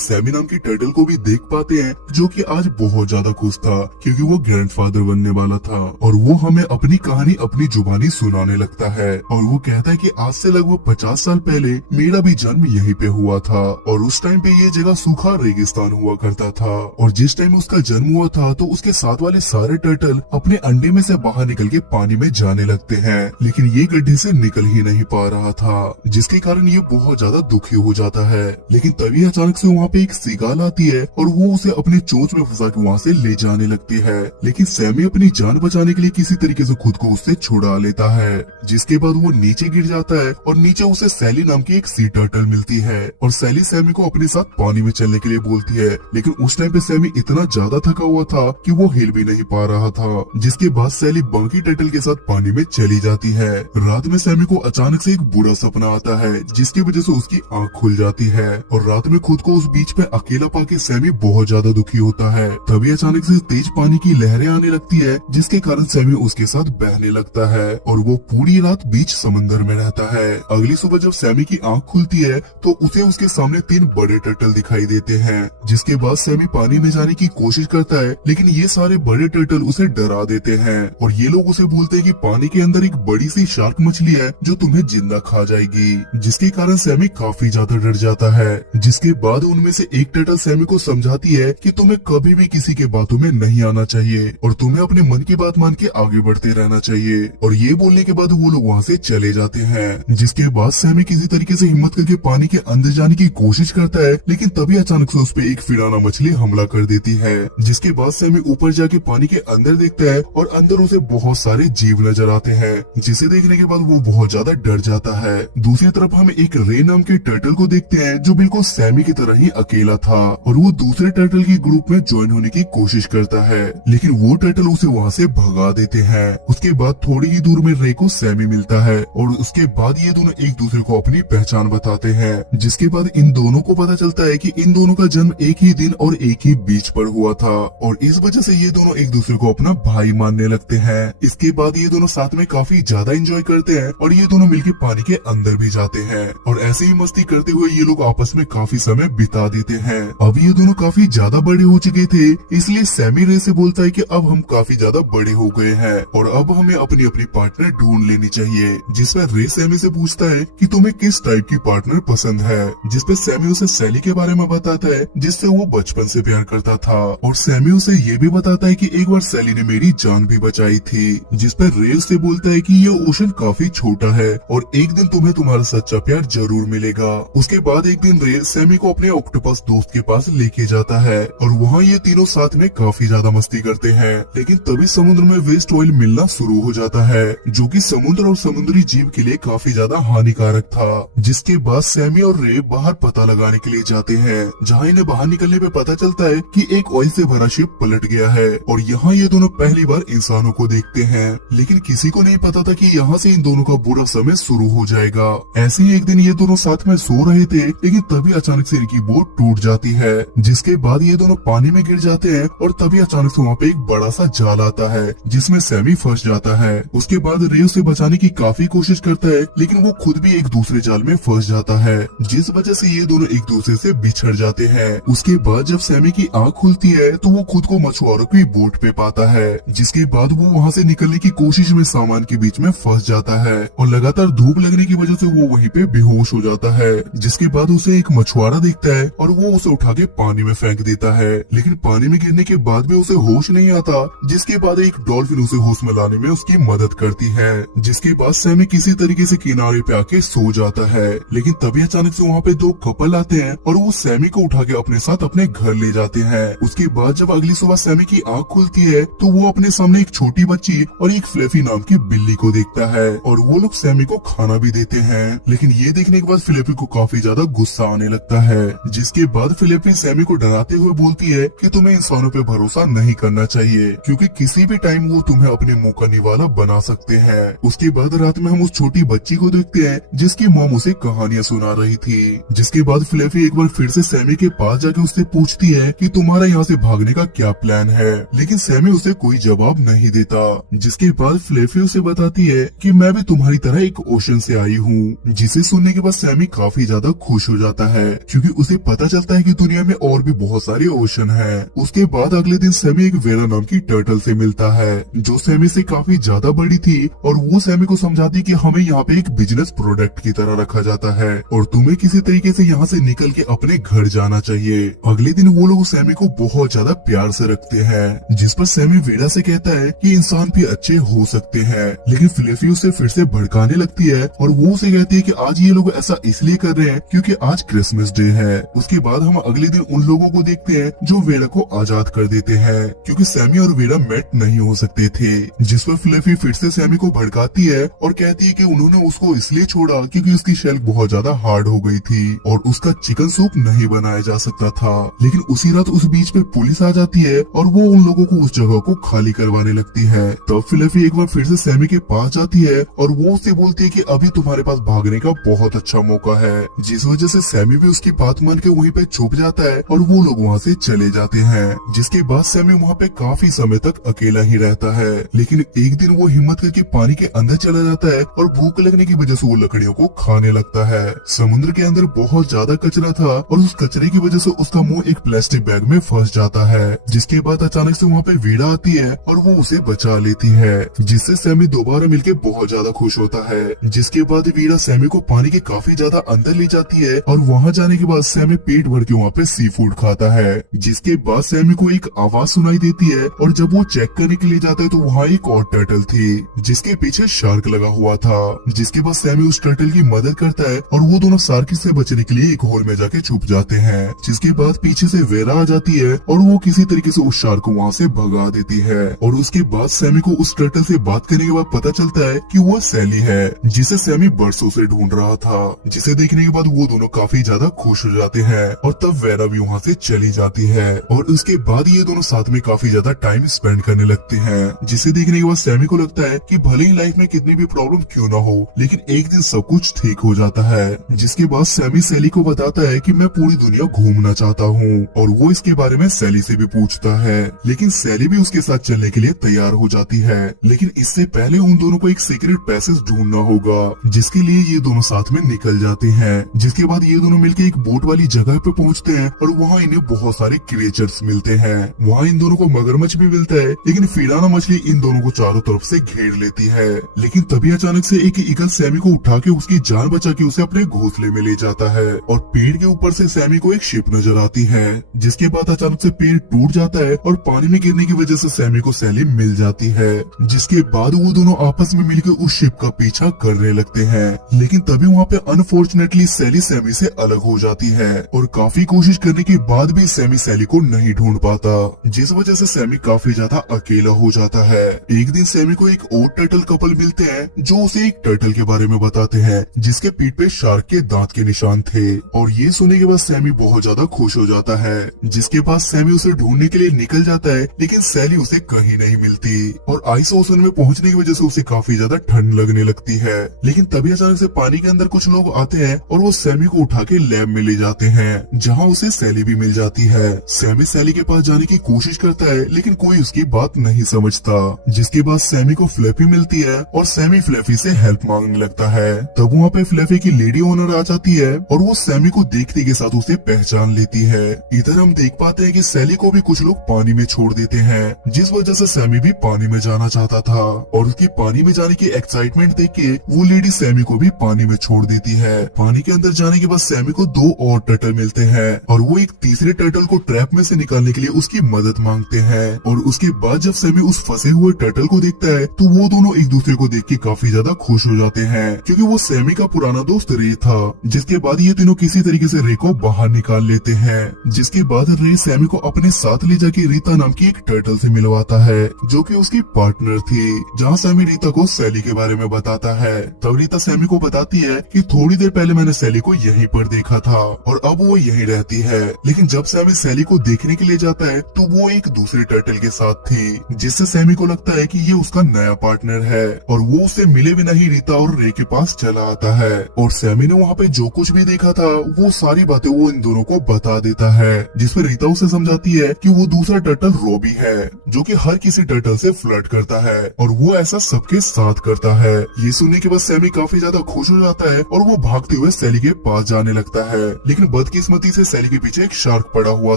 एक सैमी नाम की टर्टल को भी देख पाते हैं, जो कि आज बहुत ज्यादा खुश था क्योंकि वो ग्रैंडफादर बनने वाला था। और वो हमें अपनी कहानी अपनी जुबानी सुनाने लगता है और वो कहता है कि आज से लगभग 50 साल पहले मेरा भी जन्म यहीं पे हुआ था और उस टाइम पे ये जगह सूखा रेगिस्तान हुआ करता था। और जिस टाइम उसका जन्म हुआ था तो उसके साथ वाले सारे टर्टल अपने अंडे में से बाहर निकल के पानी में जाने लगते हैं, लेकिन ये गड्ढे से निकल ही नहीं पा रहा था, जिसके कारण ये बहुत ज्यादा दुखी हो जाता है। लेकिन तभी अचानक से वहाँ पे एक सीगाल आती है और वो उसे अपनी चोंच में फंसा के वहाँ से ले जाने लगती है। लेकिन सैमी अपनी जान बचाने के लिए किसी तरीके से खुद को उससे छुड़ा लेता है, जिसके बाद वो नीचे गिर जाता है और नीचे उसे सैली नाम की एक सी टर्टल मिलती है और सैली सैमी को अपने साथ पानी में चलने के लिए बोलती है। लेकिन उस टाइम पे सैमी इतना ज्यादा थका हुआ था कि वो हिल भी नहीं पा रहा था, जिसके बाद सैली बाकी टर्टल के साथ पानी में चली जाती है। रात में सैमी को अचानक से एक बुरा सपना आता है, जिसकी वजह से उसकी आंख खुल जाती है और रात में खुद को उस बीच पे अकेला पाके सैमी बहुत ज्यादा दुखी होता है। तभी अचानक से तेज पानी की लहरें आने लगती है, जिसके कारण सैमी उसके साथ बहने लगता है और वो पूरी रात बीच समंदर में रहता है। अगली सुबह जब सैमी की आंख खुलती है तो उसे उसके सामने 3 बड़े टर्टल दिखाई देते हैं, जिसके बाद सैमी पानी में जाने की कोशिश करता है, लेकिन ये सारे बड़े टर्टल उसे डरा देते हैं और ये लोग उसे बोलते हैं कि पानी के अंदर एक बड़ी सी शार्क मछली है जो तुम्हें जिंदा खा जाएगी, जिसके कारण सैमी काफी ज्यादा डर जाता है। जिसके बाद उनमें से एक टर्टल सैमी को समझाती है कि तुम्हें कभी भी किसी के बातों में नहीं आना चाहिए और तुम्हें अपने मन की बात मान के आगे बढ़ते रहना चाहिए। और ये बोलने के बाद वो लोग वहाँ से चले जाते हैं। जिसके बाद सैमी किसी तरीके से हिम्मत करके पानी के अंदर जाने की कोशिश करता है, लेकिन तभी अचानक से उस पे एक फिराना मछली हमला कर देती है। जिसके बाद सैमी ऊपर जाके पानी के अंदर देखता है और अंदर उसे बहुत सारे जीव नजर आते हैं, जिसे देखने के बाद वो बहुत ज्यादा डर जाता है। दूसरी तरफ हम एक रे नाम के टर्टल को देखते हैं जो बिल्कुल सैमी की तरह ही अकेला था और वो दूसरे टर्टल के ग्रुप में ज्वाइन होने की कोशिश करता है, लेकिन वो टर्टल उसे वहाँ से भगा देते हैं। उसके बाद थोड़ी ही दूर में रे को सैमी मिलता है और उसके बाद ये दोनों एक दूसरे को अपनी पहचान बताते हैं। जिसके बाद इन दोनों को पता चलता है कि इन दोनों का जन्म एक ही दिन और एक ही बीच पर हुआ था और इस वजह से ये दोनों एक दूसरे को अपना भाई मानने लगते हैं। इसके बाद ये दोनों साथ में काफी ज्यादा एंजॉय करते हैं और ये दोनों मिलकर पानी के अंदर भी जाते हैं और ऐसे ही मस्ती करते हुए ये लोग आपस में काफी समय बिता देते हैं। अब ये दोनों काफी ज्यादा बड़े हो चुके थे, इसलिए सैमी रे से बोलता है कि अब हम काफी ज्यादा बड़े हो गए हैं और अब हमें अपनी अपनी पार्टनर ढूंढ लेनी चाहिए। जिसमें रे सैमी से पूछता है कि तुम्हें किस टाइप की पार्टनर पसंद है, जिसपे सैमी उसे सैली के बारे में बताता है जिससे वो बचपन से प्यार करता था और सैमी उसे ये भी बताता है कि एक बार सैली ने मेरी जान भी बचाई थी। जिसपे रे उससे बोलता है कि ये ओशन काफी छोटा है और एक दिन तुम्हें तुम्हारा सच्चा प्यार जरूर मिलेगा। उसके बाद एक दिन रे सैमी को अपने ऑक्टोपस दोस्त के पास लेके जाता है और वहाँ ये तीनों साथ में काफी ज्यादा मस्ती करते हैं, लेकिन तभी समुद्र में वेस्ट ऑयल मिलना शुरू हो जाता है जो कि समुद्र और समुद्री जीव के लिए काफी ज्यादा हानिकारक था। जिसके बाद सैमी और रे बाहर पता लगाने के लिए जाते हैं, जहाँ इन्हें बाहर निकलने पे पता चलता है कि एक ऑयल से भरा शिप पलट गया है और यहाँ ये दोनों पहली बार इंसानों को देखते हैं, लेकिन किसी को नहीं पता था कि यहाँ से इन दोनों का बुरा समय शुरू हो जाएगा। ऐसे ही एक दिन ये दोनों साथ में सो रहे थे, लेकिन तभी अचानक से इनकी बोट टूट जाती है। जिसके बाद ये दोनों पानी में गिर जाते हैं और तभी अचानक से वहाँ पे एक बड़ा सा जाल आता है जिसमें सैमी फंस जाता है। उसके बाद रे उसे बचाने की काफी कोशिश करता है, लेकिन वो खुद भी एक दूसरे जाल में फंस जाता है, जिस वजह से ये दोनों एक दूसरे से बिछड़ जाते हैं। उसके बाद जब सैमी की आंख खुलती है तो वो खुद को मछुआरों की बोट पे पाता है, जिसके बाद वो वहाँ से निकलने की कोशिश में सामान के बीच में फंस जाता है और लगातार धूप लगने की वजह से वो वहीं पे बेहोश हो जाता है। जिसके बाद उसे एक मछुआरा दिखता है और वो उसे उठा के पानी में फेंक देता है, लेकिन पानी में गिरने के बाद भी उसे होश नहीं आता। जिसके बाद एक डॉल्फिन उसे होश में लाने में उसकी मदद करती है। जिसके बाद सैमी किसी तरीके से किनारे पे आके सो जाता है, लेकिन तभी अचानक से वहाँ पे 2 कपल आते हैं और वो सैमी को उठा के अपने साथ अपने घर ले जाते हैं। उसके बाद जब अगली सुबह सैमी की आंख खुलती है तो वो अपने सामने एक छोटी बच्ची और एक फ्लफी नाम की बिल्ली को देखता है और वो लोग सैमी को खाना भी देते हैं, लेकिन ये देखने के बाद फ्लफी को काफी ज्यादा गुस्सा आने लगता है। जिसके बाद फ्लफी सैमी को डराते हुए बोलती है कि तुम्हें इंसानों पे भरोसा नहीं करना चाहिए क्योंकि किसी भी टाइम वो तुम्हें अपने मुंह का निवाला बना सकते हैं। उसके बाद रात में हम उस छोटी बच्ची को देखते हैं जिसकी मॉम उसे कहानियां सुना रही थी। जिसके बाद फ्लफी एक बार फिर से सैमी के पास जाके उससे पूछती है कि तुम्हारा यहाँ से भागने का क्या प्लान है, लेकिन सैमी उसे कोई जवाब नहीं देता। जिसके बाद फ्लफी उसे बताती है कि मैं भी तुम्हारी तरह एक ओशन से आई हूँ, जिसे सुनने के बाद सैमी काफी ज्यादा खुश हो जाता है क्योंकि उसे पता चलता है कि दुनिया में और भी बहुत सारे ओशन हैं। उसके बाद अगले दिन सैमी एक वेरा नाम की टर्टल से मिलता है जो सैमी से काफी ज्यादा बड़ी थी और वो सैमी को समझाती कि हमें यहाँ पे एक बिजनेस प्रोडक्ट की तरह रखा जाता है और तुम्हें किसी तरीके से यहाँ से निकल के अपने घर जाना चाहिए। अगले दिन वो लोग सैमी को बहुत ज्यादा प्यार से रखते हैं, जिस पर सैमी वेरा से कहता है कि इंसान भी अच्छे हो सकते हैं, लेकिन फ्लफी उसे फिर से भड़काने लगती है और वो उसे कहती है कि आज ये लोग ऐसा इसलिए कर रहे हैं क्योंकि आज क्रिसमस डे है। उसके बाद हम अगले दिन उन लोगों को देखते हैं जो वेरा को आजाद कर देते हैं क्योंकि सैमी और वेरा मेट नहीं हो सकते थे, जिस पर फ्लफी फिर से सैमी को भड़काती है और कहती है कि उन्होंने उसको इसलिए छोड़ा क्योंकि उसकी शेल बहुत ज्यादा हार्ड हो गई थी और उसका चिकन सूप नहीं बनाया जा सकता था। लेकिन उसी रात उस बीच पे पुलिस आ जाती है और वो उन लोगों को उस जगह को खाली करवाने लगती है। तब फ्लफी एक बार फिर से सैमी के पास जाती है और वो उससे बोलती है कि अभी तुम्हारे पास भागने का बहुत अच्छा मौका है, जिस वजह से सैमी भी उसकी बात मान के वहीं पे छुप जाता है और वो लोग वहाँ से चले जाते हैं। जिसके बाद सैमी वहाँ पे काफी समय तक अकेला ही रहता है, लेकिन एक दिन वो हिम्मत करके पानी के अंदर चला जाता है और भूख लगने की वजह से वो लकड़ियों को खाने लगता है। समुद्र के अंदर बहुत ज्यादा कचरा था और उस कचरे की वजह से उसका मुंह एक प्लास्टिक बैग में फंस जाता है, जिसके बाद अचानक से वहाँ पे वीड़ा आती है और वो उसे बचा लेती है, जिससे सैमी दोबारा मिलके बहुत ज्यादा खुश होता है। जिसके बाद वीड़ा सैमी को पानी के काफी ज्यादा अंदर ले जाती है और वहाँ जाने के बाद सैमी पेट भर के वहाँ पे सी फूड खाता है। जिसके बाद सैमी को एक आवाज सुनाई देती है और जब वो चेक करने के लिए जाता है तो वहाँ एक और टर्टल थी जिसके पीछे शार्क लगा हुआ था। जिसके बाद सैमी उस टर्टल की मदद करता है और वो दोनों शार्क से बचने के लिए एक होल में जाके छुप जाते हैं। जिसके बाद पीछे से वेरा आ जाती है और वो किसी तरीके से उस शार्क को वहाँ से भगा देती है और उसके बाद सैमी को उस टर्टल से बात करने के बाद पता चलता है कि वो सैली है जिसे सैमी बरसों से ढूंढ रहा था। जिसे देखने के बाद वो दोनों काफी ज्यादा खुश हो जाते हैं और तब वेरा भी वहाँ से चली जाती है और उसके बाद ये दोनों साथ में काफी ज्यादा टाइम स्पेंड करने लगते हैं। जिसे देखने के बाद सैमी को लगता है कि भले ही लाइफ में कितनी भी प्रॉब्लम क्यों ना हो लेकिन एक दिन सब कुछ ठीक हो जाता है। जिसके बाद सैमी सैली को बताता है कि मैं पूरी दुनिया घूमना चाहता हूँ और वो इसके बारे में सैली से भी पूछता है, लेकिन सैली भी उसके साथ चलने के लिए तैयार हो जाती है। लेकिन इससे पहले उन दोनों को एक सीक्रेट पैसेज ढूंढना होगा, जिसके लिए ये दोनों साथ में निकल जाते हैं। जिसके बाद ये दोनों मिलकर एक बोट वाली जगह पे पहुंचते हैं और वहाँ इन्हें बहुत सारे क्रिएचर्स मिलते हैं। वहाँ इन दोनों को मगरमच्छ भी मिलता है, लेकिन फिराना मछली इन दोनों को चारों तरफ से घेर लेती है। लेकिन तभी अचानक से एक ईगल सैमी को उठा के उसकी जान बचा के उसे अपने घोंसले में ले जाता है और पेड़ के ऊपर से सैमी को एक शिप नजर आती है। जिसके बाद अचानक से पेड़ टूट जाता है और पानी में गिरने की वजह से सैमी को सैली मिल जाती है। जिसके बाद वो दोनों आपस में मिलकर उस शिप का पीछा करने लगते हैं, लेकिन तभी वहाँ पे अनफॉर्चुनेटली सैली सैमी से अलग हो जाती है और काफी कोशिश करने के बाद भी सैमी सैली को नहीं ढूंढ पाता, जिस वजह से सैमी काफी ज्यादा अकेला हो जाता है। एक दिन सैमी को एक और टर्टल कपल मिलते हैं जो उसे एक टर्टल के बारे में बताते हैं जिसके पीठ पे शार्क के दांत के निशान थे और ये सुनने के बाद सैमी बहुत ज्यादा खुश हो जाता है। जिसके बाद सैमी उसे ढूंढने के लिए निकल जाता है, लेकिन सैली उसे कहीं नहीं मिलती और आइस ओशन में पहुंचने की वजह से उसे काफी ज्यादा ठंड लगने लगती है। लेकिन तभी अचानक से पानी के अंदर कुछ लोग आते हैं और वो सैमी को उठा के लैब में ले जाते हैं जहाँ उसे सैली भी मिल जाती है। सैमी सैली के पास जाने की कोशिश करता है लेकिन कोई उसकी बात नहीं समझता। जिसके बाद सैमी को फ्लफी मिलती है और सैमी फ्लफी से हेल्प मांगने लगता है। तब वहाँ पे फ्लफी की लेडी ओनर आ जाती है और वो सैमी को देखते के साथ उसे पहचान लेती है। इधर हम देख पाते हैं कि सैली को भी कुछ लोग पानी में छोड़ देते हैं, जिस वजह से सैमी भी पानी में जाना चाहता था और उसकी पानी में जाने की एक्साइटमेंट देख के वो लेडी सैमी को भी पानी में छोड़ देती है। पानी के अंदर जाने के बाद सैमी को दो और टर्टल मिलते हैं और वो एक तीसरे टर्टल को ट्रैप में से निकालने के लिए उसकी मदद मांगते हैं और उसके बाद जब सैमी उस फंसे हुए टर्टल को देखता है तो वो दोनों एक दूसरे को देख के काफी ज्यादा खुश हो जाते हैं क्योंकि वो सैमी का पुराना दोस्त रे था। जिसके बाद ये तीनों किसी तरीके से रे को बाहर निकाल लेते हैं। जिसके बाद रे सैमी को अपने साथ ले जाके रीता नाम की एक टर्टल से मिलवाता है जो कि उसकी पार्टनर थी, जहाँ सैमी रीता को सैली के बारे में बताता है। तब रीता सैमी को बताती है कि थोड़ी देर पहले मैंने सैली को यहीं पर देखा था और अब वो यहीं रहती है। लेकिन जब सैमी सैली को देखने के लिए जाता है तो वो एक दूसरे टर्टल के साथ थी, जिससे सैमी को लगता है कि ये उसका नया पार्टनर है और वो उसे मिले बिना ही रीता और रे के पास चला आता है और सैमी ने वहाँ पे जो कुछ भी देखा था वो सारी बातें वो इन दोनों को बता देता है। जिस पर रीता उसे समझाती है कि वो दूसरा टर्टल रोबी है जो कि हर किसी टर्टल से फ्लर्ट करता है और वो ऐसा सबके साथ करता है। ये सुनने के बाद सैमी काफी ज्यादा खुश हो जाता है और वो भागते हुए सैली के पास जाने लगता है, लेकिन बदकिस्मती से सैली के पीछे एक शार्क पड़ा हुआ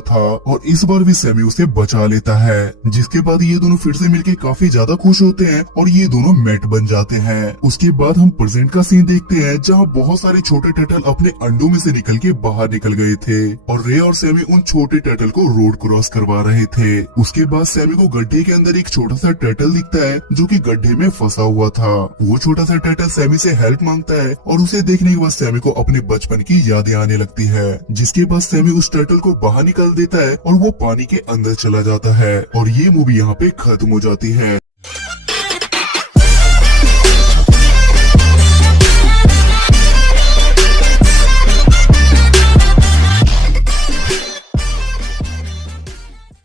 था और इस बार भी सैमी उसे बचा लेता है, जिसके बाद ये दोनों फिर से मिलके काफी ज्यादा खुश होते हैं और ये दोनों मेट बन जाते हैं। उसके बाद हम प्रेजेंट का सीन देखते हैं जहाँ बहुत सारे छोटे टर्टल अपने अंडों में से निकल के बाहर निकल गए थे और रे और सैमी उन छोटे टर्टल को रोड क्रॉस करवा रहे थे। उसके बाद सैमी को गड्ढे के अंदर एक छोटा सा टर्टल दिखता है जो कि गड्ढे में फंसा हुआ था। वो छोटा सा टर्टल सैमी से हेल्प मांगता है और उसे देखने के बाद सैमी को अपने बचपन की यादें आने लगती है, जिसके बाद सैमी उस टर्टल को बाहर निकाल देता है और वो पानी के अंदर चला जाता है और ये मूवी यहाँ पे खत्म हो जाती है।